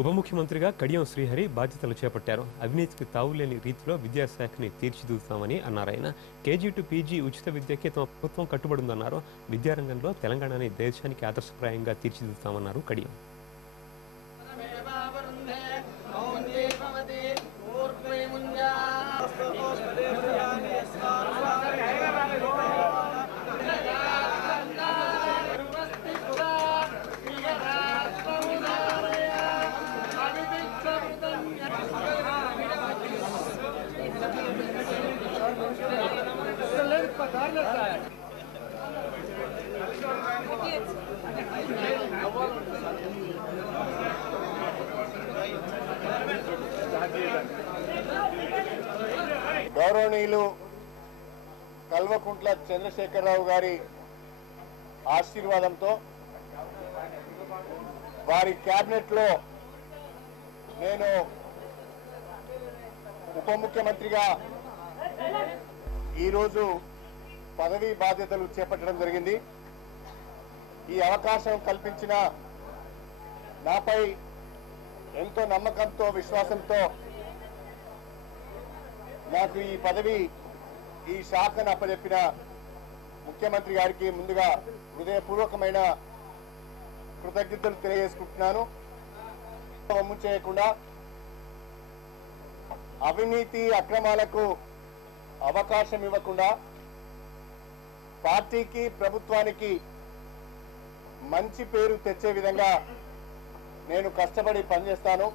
ఉప ముఖ్యమంత్రిగా కడియం శ్రీహరి బాధ్యతలు చేపట్టారు. అవినీతికి తావులేని రీతిలో విద్యాశాఖని తీర్చిదిద్దుతామని అన్నారు ఆయన. కేజీ టు పీజీ ఉచిత విద్యకే తమ ప్రభుత్వం కట్టుబడిందన్నారు. విద్యారంగంలో తెలంగాణని దేశానికి ఆదర్శప్రాయంగా తీర్చిదిద్దుతామన్నారు కడియం. గౌరవనీయులు కల్వకుంట్ల చంద్రశేఖరరావు గారి ఆశీర్వాదంతో వారి కేబినెట్ లో నేను ఉప ముఖ్యమంత్రిగా ఈరోజు పదవీ బాధ్యతలు చేపట్టడం జరిగింది. ఈ అవకాశం కల్పించిన నాపై ఎంతో నమ్మకంతో విశ్వాసంతో నాకు ఈ పదవి ఈ శాఖను అప్పచెప్పిన ముఖ్యమంత్రి గారికి ముందుగా హృదయపూర్వకమైన కృతజ్ఞతలు తెలియజేసుకుంటున్నాను. వమ్ము చేయకుండా అవినీతి అక్రమాలకు అవకాశం ఇవ్వకుండా పార్టీకి ప్రభుత్వానికి మంచి పేరు తెచ్చే విధంగా నేను కష్టపడి పనిచేస్తాను.